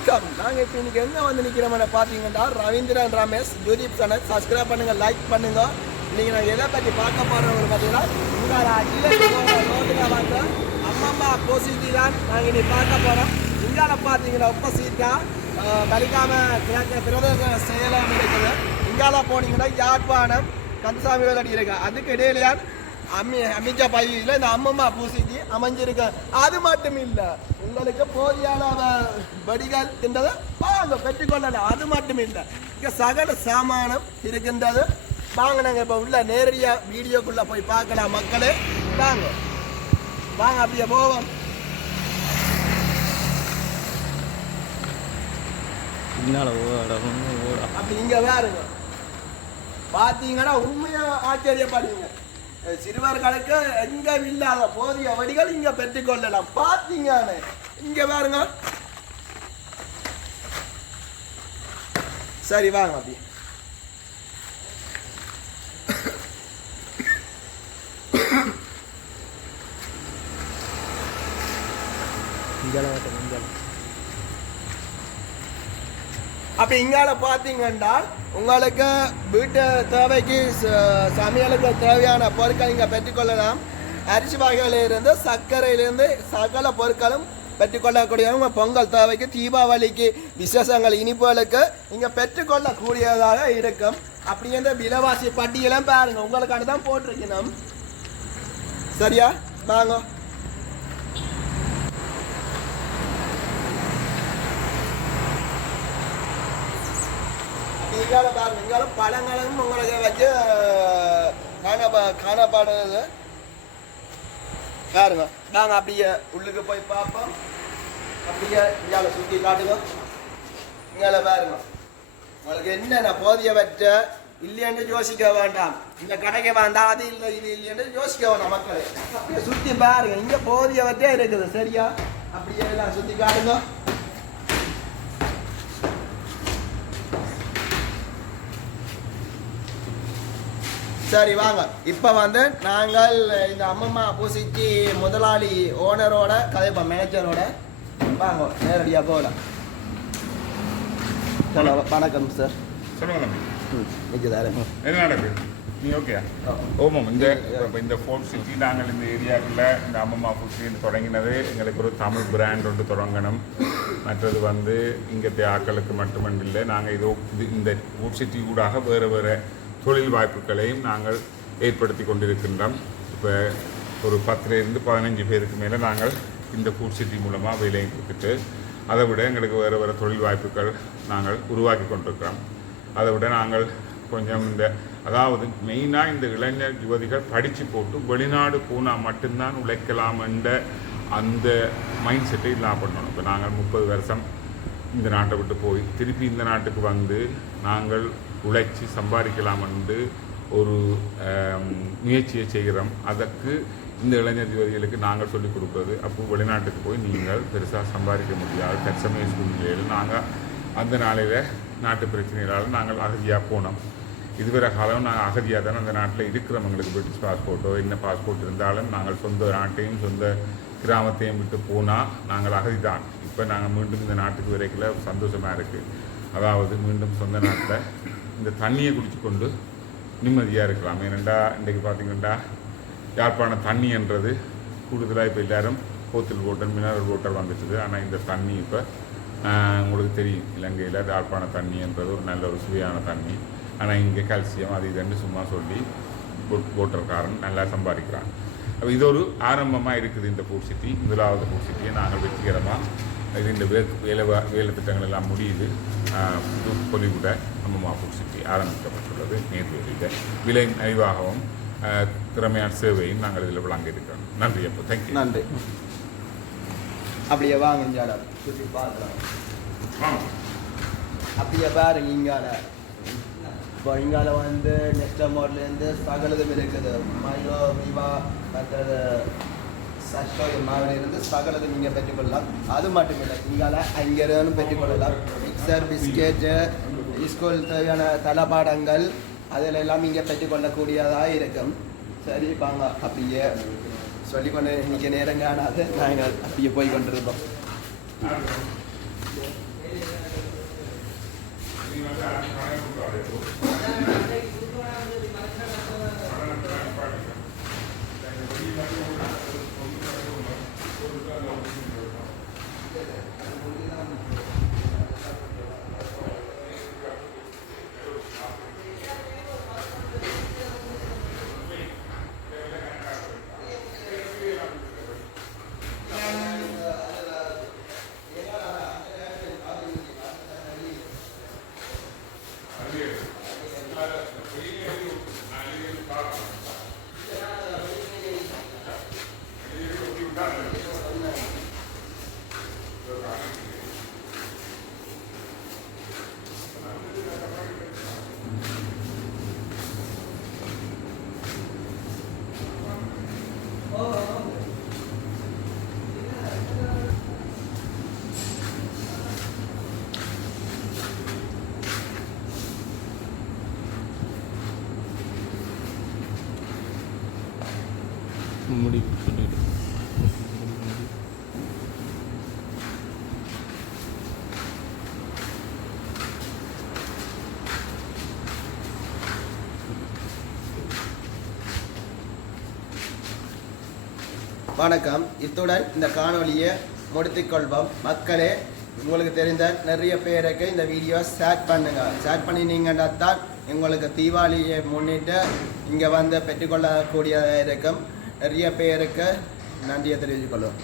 வணக்கம். நாங்கள் இப்போ இன்னைக்கு எங்கே வந்து நிற்கிறோம்னு பார்த்தீங்கன்னா Ravindran Ramesh YouTube channel subscribe பண்ணுங்கள், லைக் பண்ணுங்கள். இன்றைக்கி நாங்கள் எதை பற்றி பார்க்க போகிறோம்னு பார்த்தீங்கன்னா உங்கள் ரோட்டில் வந்து அம்மம்மா போசிட்டி தான் நாங்கள் இன்னைக்கு பார்க்க போகிறோம். இங்கால பார்த்தீங்கன்னா ஒப்போசிட்டாக வலிக்காமல் கிழக்கு பிரதேச செயலம் இருக்குது. இங்கால போனீங்கன்னா யாழ்ப்பாணம் கந்தசாமி வேலடி இருக்கு. அதுக்கு இடையிலேயே அமித்ஷா பதவியில் இந்த அம்மம்மா பூசிக்கு அமைஞ்சிருக்கு. அது மட்டும் இல்லை, உங்களுக்கு போதியான வடிகள் இருந்தது வாங்க பெற்றுக்கொள்ளலாம். அது மட்டும் இல்லை, இங்கே சகல சாமானம் இருக்கின்றது. வாங்க நாங்கள் இப்போ உள்ள நேரடியாக வீடியோக்குள்ளே போய் பார்க்கலாம். மக்களே வாங்க வாங்க அப்படியே போவோம். அப்படி இங்கே வேறுங்க பார்த்தீங்கன்னா உண்மையாக ஆச்சரியப்படுவீங்க. சிறுவர்களுக்கு எங்க இல்லாத போதிய வடிகள் இங்க பெற்றுக்கொள்ளலாம். பாத்தீங்க இங்க பாருங்க. சரி வாங்க அப்படி அப்படி இங்கால பார்த்தீங்கன்னா உங்களுக்கு வீட்டு தேவைக்கு சமையலுக்கு தேவையான பொருட்கள் இங்கே பெற்றுக்கொள்ளலாம். அரிசி வகையிலிருந்து சர்க்கரையிலிருந்து சகல பொருட்களும் பெற்றுக்கொள்ளக்கூடியவங்க பொங்கல் தேவைக்கு தீபாவளிக்கு விசேஷங்கள் இனிப்புகளுக்கு இங்கே பெற்றுக்கொள்ளக்கூடியதாக இருக்கும். அப்படி இந்த விலைவாசி பட்டியலும் பாருங்க, உங்களுக்கான தான் போட்டிருக்கணும். சரியா வாங்க. இங்கால பாருங்க, இங்கால பழங்களும் உங்களுக்கு வச்சு காணப்படுறது பாருங்க. நாங்கள் அப்படியே உள்ளுக்கு போய் பார்ப்போம். அப்படியே இங்கால சுற்றி காட்டுங்க. இங்கால பாருங்க, உங்களுக்கு என்னென்ன போதியவற்ற இல்லையென்று யோசிக்க வேண்டாம். இந்த கடைக்கு வேண்டாம், அது இல்லை இது இல்லையென்று யோசிக்க வேண்டாம். மக்களே அப்படியே சுற்றி பாருங்க, இங்கே போதியவற்றே இருக்குது. சரியா அப்படியே எல்லாம் சுற்றி காட்டுங்க. சரி வாங்க. இப்போ வந்து நாங்கள் இந்த அம்மம்மா பூசிக்கு முதலாளி ஓனரோட கதைப்போம், மேனேஜரோட. வாங்க நேரடியாக போகலாம். ஹலோ வணக்கம் சார். சொல்லுங்க தம்பி. என்ன நடக்குது? நீ ஓகே? ஓமாம். இந்த ஃபோர்ட் சிட்டி நாங்கள் இந்த ஏரியாவில் இந்த அம்மம்மா பூசி தொடங்கினது எங்களுக்கு ஒரு தமிழ் பிராண்ட் ஒன்று தொடங்கணும். மற்றது வந்து இங்கே ஆக்களுக்கு மட்டுமண்டில்லை, நாங்கள் இந்த ஃபோர்ட் சிட்டி ஊடாக வேறு வேறு தொழில் வாய்ப்புகளையும் நாங்கள் ஏற்படுத்தி கொண்டிருக்கின்றோம். இப்போ ஒரு 10லேருந்து 15 பேருக்கு மேலே நாங்கள் இந்த ஃபுட் சிட்டி மூலமாக வேலையும் கொடுத்துட்டு அதை விட எங்களுக்கு வேறு வேறு தொழில் வாய்ப்புகள் நாங்கள் உருவாக்கி கொண்டிருக்கிறோம். அதை விட நாங்கள் கொஞ்சம் அதாவது மெயினாக இந்த இளைஞர் யுவதிகள் படித்து போட்டு வெளிநாடு போனால் மட்டும்தான் உழைக்கலாம் என்ற அந்த மைண்ட் செட்டை இல்லாமல் பண்ணணும். இப்போ நாங்கள் 30 வருஷம் இந்த நாட்டை விட்டு போய் திருப்பி இந்த நாட்டுக்கு வந்து நாங்கள் உழைச்சி சம்பாதிக்கலாம் என்று ஒரு முயற்சியை செய்கிறோம். அதற்கு இந்த இளைஞர் யுவதிகளுக்கு நாங்கள் சொல்லிக் கொடுக்குறது, அப்போ வெளிநாட்டுக்கு போய் நீங்கள் பெருசாக சம்பாதிக்க முடியாது தற்சமய சூழ்நிலையில். நாங்கள் அந்த நாளையில் நாட்டு பிரச்சனைகளால் நாங்கள் அகதியாக போனோம். இதுவரை காலம் நாங்கள் அகதியாக தானே அந்த நாட்டில் இருக்கிறோம். எங்களுக்கு பிரிட்டிஷ் பாஸ்போர்ட்டோ என்ன பாஸ்போர்ட் இருந்தாலும் நாங்கள் சொந்த நாட்டையும் சொந்த கிராமத்தையும் விட்டு போனால் நாங்கள் அகதி தான். இப்போ நாங்கள் மீண்டும் இந்த நாட்டுக்கு வரைக்கல சந்தோஷமாக இருக்குது. அதாவது மீண்டும் சொந்த நாட்டில் இந்த தண்ணியை குடிச்சு கொண்டு நிம்மதியாக இருக்கலாம். ஏனெண்டா இன்றைக்கு பார்த்திங்கன்னா யாழ்ப்பாண தண்ணி என்றது கூடுதலாக இப்போ எல்லோரும் போத்தல் வாட்டர் மினரல் வாட்டர் வந்துட்டுது. ஆனால் இந்த தண்ணி இப்போ உங்களுக்கு தெரியும், இலங்கையில் யாழ்ப்பாண தண்ணி என்றது ஒரு நல்ல ஒரு சுவையான தண்ணி. ஆனால் இங்கே கால்சியம் அது இதுன்னு சும்மா சொல்லி வாட்டர்காரன் நல்லா சம்பாதிக்கிறான். அப்போ இது ஒரு ஆரம்பமாக இருக்குது இந்த ஃபுட் சிட்டி. முதலாவது ஃபுட் சிட்டியை நாங்கள் வெற்றிகரமாக இது இந்த வேலை திட்டங்கள் எல்லாம் முடியுது. புது பொலிவுட அம்மம்மா ஃபுட் சிட்டி ஆரம்பிக்கப்பட்டுள்ளது. நேற்று வெளியில் விலை அறிவாகவும் திறமையான சேவையும் நாங்கள் இதில் வழங்கியிருக்கிறோம். நன்றி. அப்போ தேங்க்யூ. நன்றி. அப்படியே வாங்க சுற்றி பார்க்கலாம். அப்படியே பாருங்க இங்கால. இப்போ இங்கால வந்து நெக்ஸ்ட் மாடலேருந்து சகலதும் இருக்குது. மைலோ விவா மற்றது சர்க்கரை மாவிலிருந்து சகலதும் நீங்கள் பெற்றுக்கொள்ளலாம். அது மட்டும் இல்லை, இங்கால அங்கேருந்து பெற்றுக்கொள்ளலாம். மிக்சர், பிஸ்கெட்டு, ஸ்கூல் தேவையான தளபாடங்கள் அதில் எல்லாம் இங்கே பெற்றுக்கொள்ளக்கூடியதாக இருக்கும். சரி வாங்க அப்படியே சொல்லிக்கொண்டு இன்றைக்கி நேரம் காணாது நாங்கள் அப்படியே போய் கொண்டிருந்தோம். முடி சொல்லிட்டு வணக்கம். இத்துடன் இந்த காணொலியை முடித்துக்கொள்வோம். மக்களே, உங்களுக்கு தெரிந்த நிறைய பேருக்கு இந்த வீடியோ ஷேர் பண்ணுங்க. ஷேர் பண்ணினீங்கன்னா தான் உங்களுக்கு தீபாவளியை முன்னிட்டு இங்கே வந்து பெற்றுக்கொள்ளக்கூடியதாக இருக்கும். நிறைய பேருக்கு நன்றியை தெரிவித்துக்கொள்வோம்.